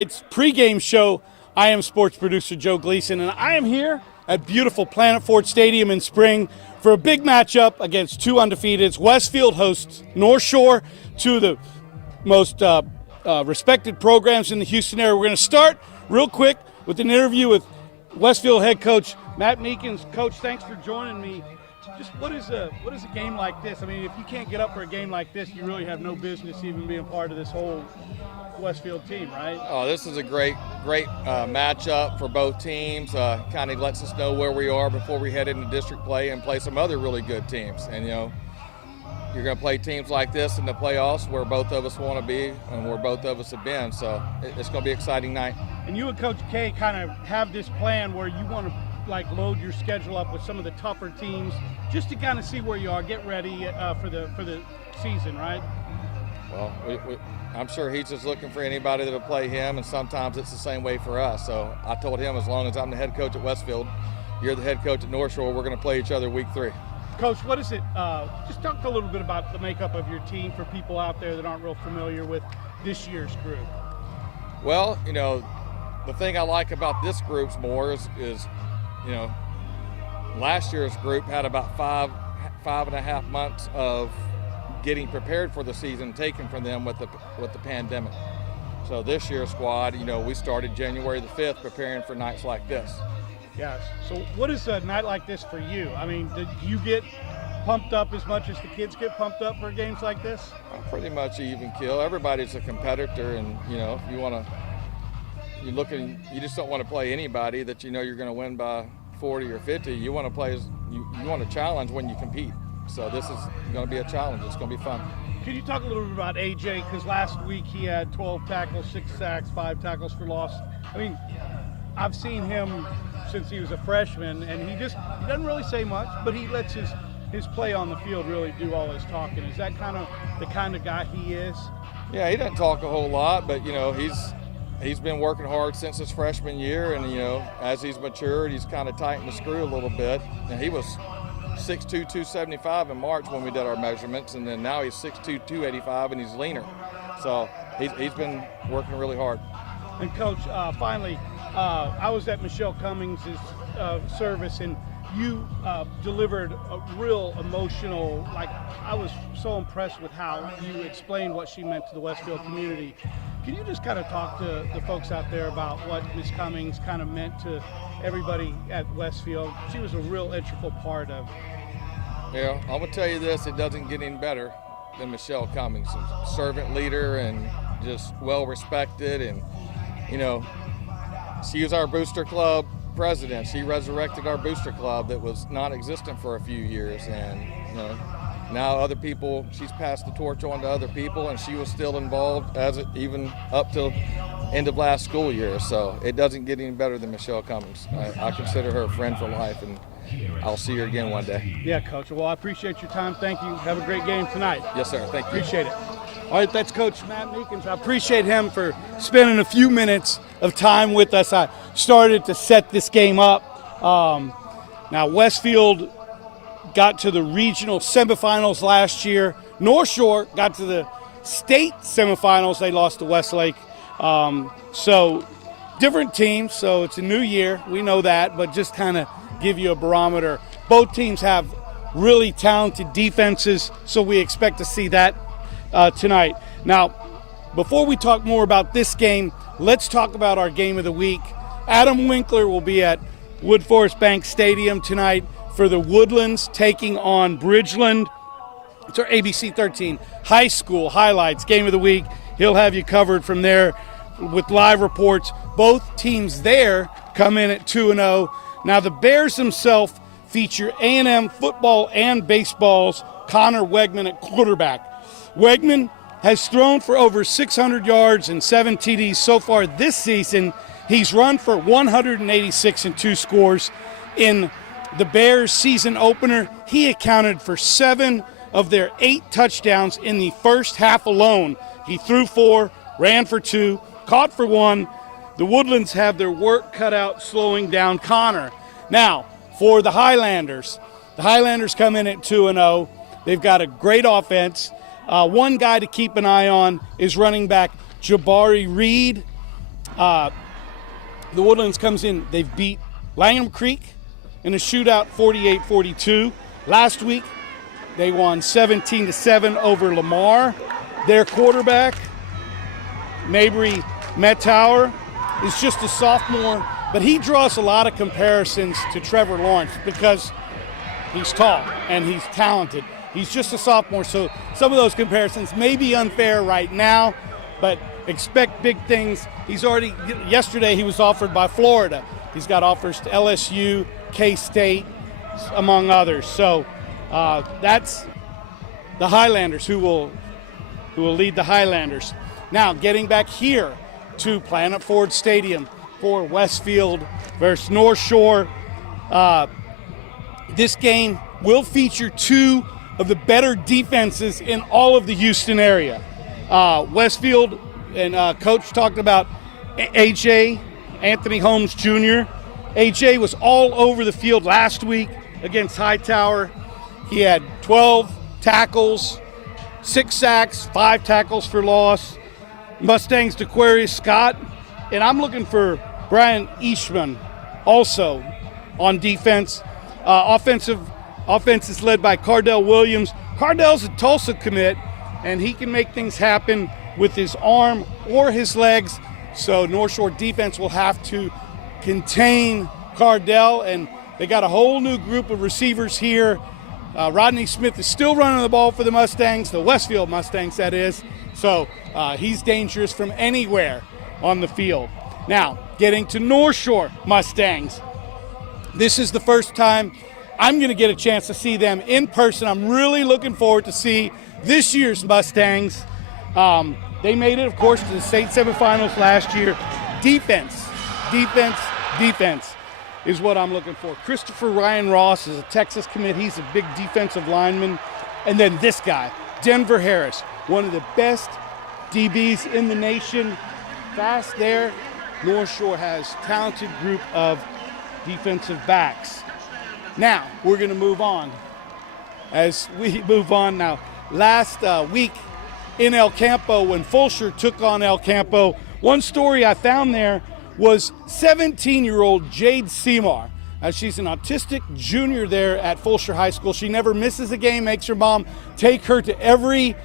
It's pregame show. I am sports producer Joe Gleason, and I am here at beautiful Planet Ford Stadium in Spring for a big matchup against two undefeateds. Westfield hosts North Shore, two of the most respected programs in the Houston area. We're going to start real quick with an interview with Westfield head coach Matt Meekins. Coach, thanks for joining me. Just what is a game like this? I mean, if you can't get up for a game like this, you really have no business even being part of this whole Westfield team, right? Oh, this is a great matchup for both teams. Kind of lets us know where we are before we head into district play and play some other really good teams. And, you know, you're going to play teams like this in the playoffs where both of us want to be and where both of us have been. So it's going to be an exciting night. And you and Coach K kind of have this plan where you want to, like, load your schedule up with some of the tougher teams just to kind of see where you are, get ready for the season, right? Well, I'm sure he's just looking for anybody that'll play him, and sometimes it's the same way for us. So I told him, as long as I'm the head coach at Westfield, you're the head coach at North Shore, we're going to play each other week 3. Coach, what is it? Just talk a little bit about the makeup of your team for people out there that aren't real familiar with this year's group. Well, you know, the thing I like about this group's more is you know, last year's group had about five and a half months of getting prepared for the season taken from them with the pandemic. So this year's squad, you know, we started January the 5th preparing for nights like this. Yes. So what is a night like this for you? I mean, did you get pumped up as much as the kids get pumped up for games like this? Pretty much even kill. Everybody's a competitor, and, you know, if you want to, you just don't want to play anybody that you know you're going to win by 40 or 50. You want to play, you want to challenge when you compete. So this is going to be a challenge. It's going to be fun. Can you talk a little bit about AJ? Because last week he had 12 tackles, 6 sacks, 5 tackles for loss. I mean, I've seen him since he was a freshman, and he doesn't really say much, but he lets his play on the field really do all his talking. Is that kind of the kind of guy he is? Yeah, he doesn't talk a whole lot, but, you know, he's been working hard since his freshman year, and, you know, as he's matured, he's kind of tightened the screw a little bit. And he was 6'2", 275 in March when we did our measurements, and then now he's 6'2", 285, and he's leaner. So he's been working really hard. And Coach, finally, I was at Michelle Cummings' service, and you delivered a real emotional, like, I was so impressed with how you explained what she meant to the Westfield community. Can you just kind of talk to the folks out there about what Ms. Cummings kind of meant to everybody at Westfield? She was a real integral part of. Yeah, I'm going to tell you this, it doesn't get any better than Michelle Cummings. A servant leader and just well respected, and, you know, she was our booster club president. She resurrected our booster club that was non-existent for a few years, and, you know, now other people, she's passed the torch on to other people, and she was still involved even up till end of last school year. So it doesn't get any better than Michelle Cummings. I consider her a friend for life, and I'll see her again one day. Yeah, Coach. Well, I appreciate your time. Thank you. Have a great game tonight. Yes, sir. Thank you. Appreciate it. All right, that's Coach Matt Meekins. I appreciate him for spending a few minutes of time with us. I started to set this game up. Now, Westfield got to the regional semifinals last year. North Shore got to the state semifinals. They lost to Westlake. So different teams, so it's a new year. We know that, but just kind of give you a barometer. Both teams have really talented defenses, so we expect to see that tonight. Now, before we talk more about this game, let's talk about our game of the week. Adam Winkler will be at Woodforest Bank Stadium tonight for the Woodlands taking on Bridgeland. It's our ABC13 High School highlights game of the week. He'll have you covered from there with live reports. Both teams there come in at 2-0. Now the Bears themselves feature A&M football and baseball's Connor Wegman at quarterback. Wegman has thrown for over 600 yards and 7 TDs so far this season. He's run for 186 and 2 scores. In the Bears season opener, he accounted for 7 of their 8 touchdowns in the first half alone. He threw 4, ran for 2, caught for 1. The Woodlands have their work cut out slowing down Connor. Now, for the Highlanders come in at 2-0. They've got a great offense. One guy to keep an eye on is running back Jabari Reed. The Woodlands comes in, they've beat Langham Creek in a shootout 48-42. Last week, they won 17-7 over Lamar. Their quarterback, Mabry Mettauer, is just a sophomore, but he draws a lot of comparisons to Trevor Lawrence because he's tall and he's talented. He's just a sophomore, so some of those comparisons may be unfair right now, but expect big things. Yesterday he was offered by Florida. He's got offers to LSU, K-State, among others. So that's the Highlanders who will lead the Highlanders. Now, getting back here to Planet Ford Stadium for Westfield versus North Shore. This game will feature two of the better defenses in all of the Houston area. Westfield and Coach talked about AJ, Anthony Holmes Jr. AJ was all over the field last week against Hightower. He had 12 tackles, 6 sacks, 5 tackles for loss. Mustangs DeQuarius Scott, and I'm looking for Brian Eastman also on defense. Offense is led by Cardell Williams. Cardell's a Tulsa commit, and he can make things happen with his arm or his legs. So North Shore defense will have to contain Cardell, and they got a whole new group of receivers here. Rodney Smith is still running the ball for the Mustangs, the Westfield Mustangs, that is. So he's dangerous from anywhere on the field. Now, getting to North Shore Mustangs. This is the first time I'm going to get a chance to see them in person. I'm really looking forward to see this year's Mustangs. They made it, of course, to the state semifinals last year. Defense is what I'm looking for. Christopher Ryan Ross is a Texas commit. He's a big defensive lineman. And then this guy, Denver Harris, one of the best DBs in the nation. Fast there. North Shore has a talented group of defensive backs. Now, we're going to move on. As we move on now, last week in El Campo, when Fulshear took on El Campo, one story I found there was 17-year-old Jade Seymour. She's an autistic junior there at Fulshear High School. She never misses a game, makes her mom take her to every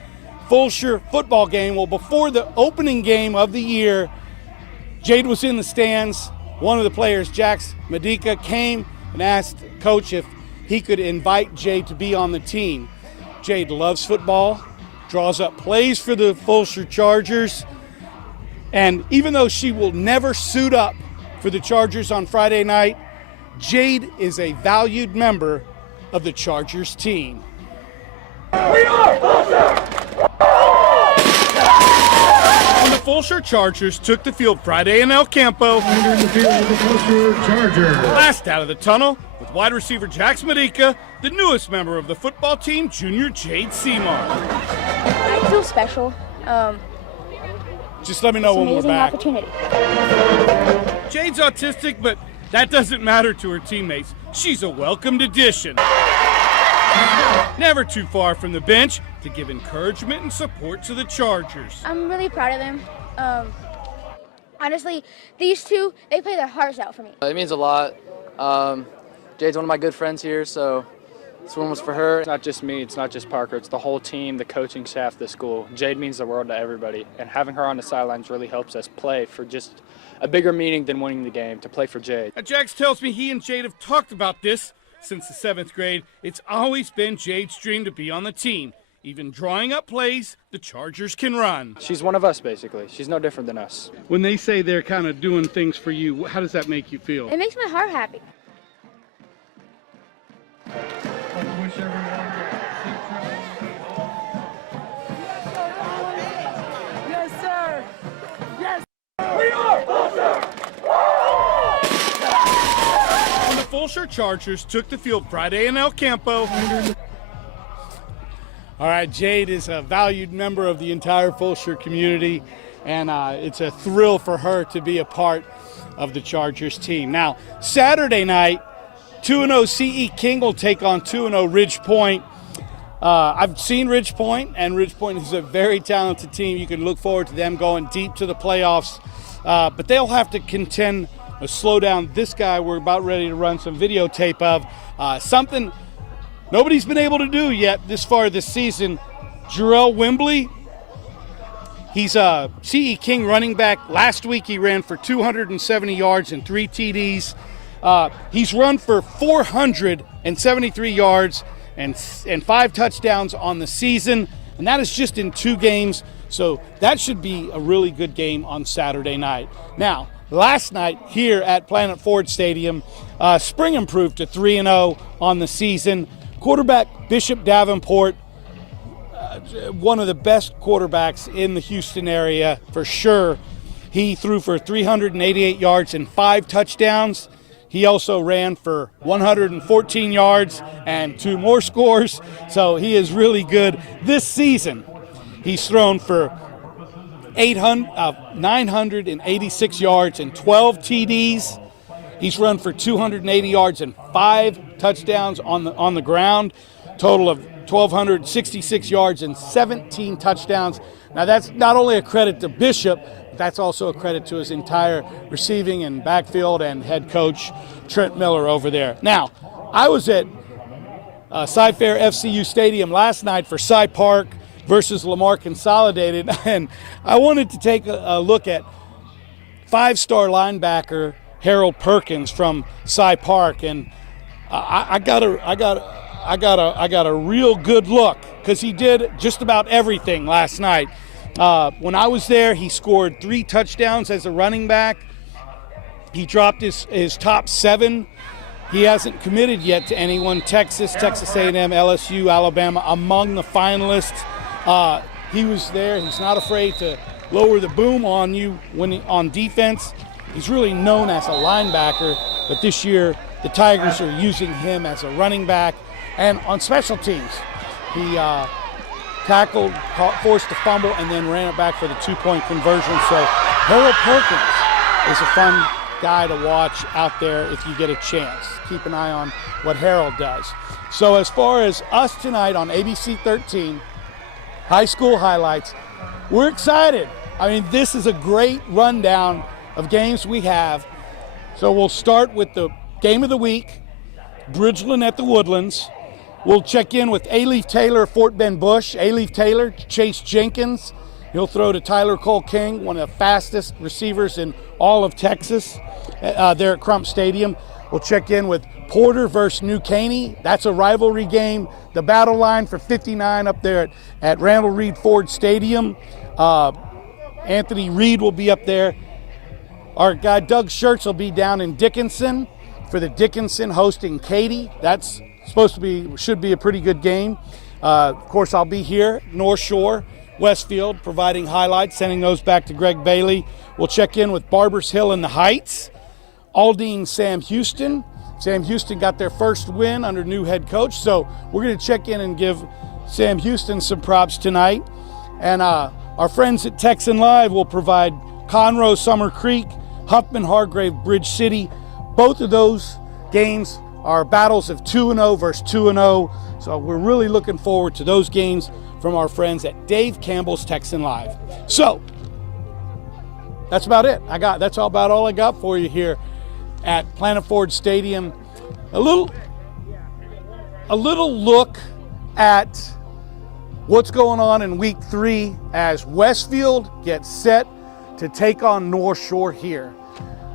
Fulshear football game. Well, before the opening game of the year, Jade was in the stands. One of the players, Jax Medica, came and asked Coach if he could invite Jade to be on the team. Jade loves football, draws up plays for the Fulshear Chargers, and even though she will never suit up for the Chargers on Friday night, Jade is a valued member of the Chargers team. We are Fulshear! And the Fulshear Chargers took the field Friday in El Campo. In the field with the Fulshear Chargers. Last out of the tunnel with wide receiver Jax Medica, the newest member of the football team, junior Jade Seymour. I feel special. Just let me know when we're back. Opportunity. Jade's autistic, but that doesn't matter to her teammates. She's a welcomed addition. Never too far from the bench to give encouragement and support to the Chargers. I'm really proud of them. Honestly, these two, they play their hearts out for me. It means a lot. Jade's one of my good friends here, so this one was for her. It's not just me, it's not just Parker, it's the whole team, the coaching staff, the school. Jade means the world to everybody, and having her on the sidelines really helps us play for just a bigger meaning than winning the game, to play for Jade. Jax tells me he and Jade have talked about this since the 7th grade. It's always been Jade's dream to be on the team, even drawing up plays the Chargers can run. She's one of us, basically. She's no different than us. When they say they're kind of doing things for you, how does that make you feel? It makes my heart happy. Yes, sir. Yes. We are Fulshear! And the Fulshear Chargers took the field Friday in El Campo. All right, Jade is a valued member of the entire Fulshear community, and it's a thrill for her to be a part of the Chargers team. Now, Saturday night, 2-0 CE King will take on 2-0 Ridge Point. I've seen Ridge Point, and Ridge Point is a very talented team. You can look forward to them going deep to the playoffs. but they'll have to contend or slow down this guy we're about ready to run some videotape of. Something nobody's been able to do yet this far this season. Jarrell Wembley, he's a CE King running back. Last week he ran for 270 yards and 3 TDs. He's run for 473 yards and 5 touchdowns on the season, and that is just in 2 games. So that should be a really good game on Saturday night. Now, last night here at Planet Ford Stadium, Spring improved to 3-0 on the season. Quarterback Bishop Davenport, one of the best quarterbacks in the Houston area for sure. He threw for 388 yards and 5 touchdowns. He also ran for 114 yards and 2 more scores, so he is really good. This season, he's thrown for 986 yards and 12 TDs. He's run for 280 yards and 5 touchdowns on the ground, total of 1,266 yards and 17 touchdowns. Now that's not only a credit to Bishop, that's also a credit to his entire receiving and backfield and head coach Trent Miller over there. Now, I was at Cy-Fair FCU Stadium last night for Cy Park versus Lamar Consolidated, and I wanted to take a look at 5-star linebacker Harold Perkins from Cy Park, and I got a real good look because he did just about everything last night. When I was there, he scored 3 touchdowns as a running back. He dropped his top 7. He hasn't committed yet to anyone. Texas A&M, LSU, Alabama among the finalists. He was there. He's not afraid to lower the boom on you on defense. He's really known as a linebacker, but this year the Tigers are using him as a running back. And on special teams, he tackled, forced a fumble, and then ran it back for the 2-point conversion. So Harold Perkins is a fun guy to watch out there if you get a chance. Keep an eye on what Harold does. So as far as us tonight on ABC13, high school highlights, we're excited. I mean, this is a great rundown of games we have. So we'll start with the game of the week, Bridgeland at the Woodlands. We'll check in with A-Leaf Taylor, Fort Bend Bush. A-Leaf Taylor, Chase Jenkins. He'll throw to Tyler Cole King, one of the fastest receivers in all of Texas, there at Crump Stadium. We'll check in with Porter versus New Caney. That's a rivalry game. The battle line for 59 up there at Randall Reed Ford Stadium. Anthony Reed will be up there. Our guy Doug Schertz will be down in Dickinson for the Dickinson hosting Katy. That's should be a pretty good game. Of course, I'll be here, North Shore, Westfield, providing highlights, sending those back to Greg Bailey. We'll check in with Barbers Hill in the Heights. Aldine, Sam Houston. Sam Houston got their first win under new head coach, so we're going to check in and give Sam Houston some props tonight. And our friends at Texan Live will provide Conroe, Summer Creek, Huffman, Hargrave, Bridge City. Both of those games are battles of 2-0 versus 2-0. So we're really looking forward to those games from our friends at Dave Campbell's Texan Live. So that's about it. That's about all I got for you here at Planet Ford Stadium. A little look at what's going on in week 3 as Westfield gets set to take on North Shore here.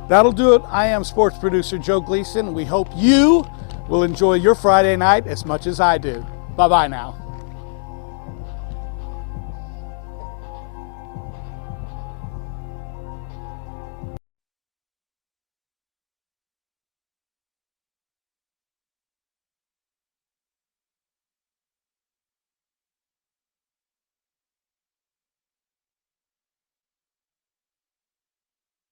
That'll do it. I am sports producer Joe Gleason. We hope you will enjoy your Friday night as much as I do. Bye-bye now.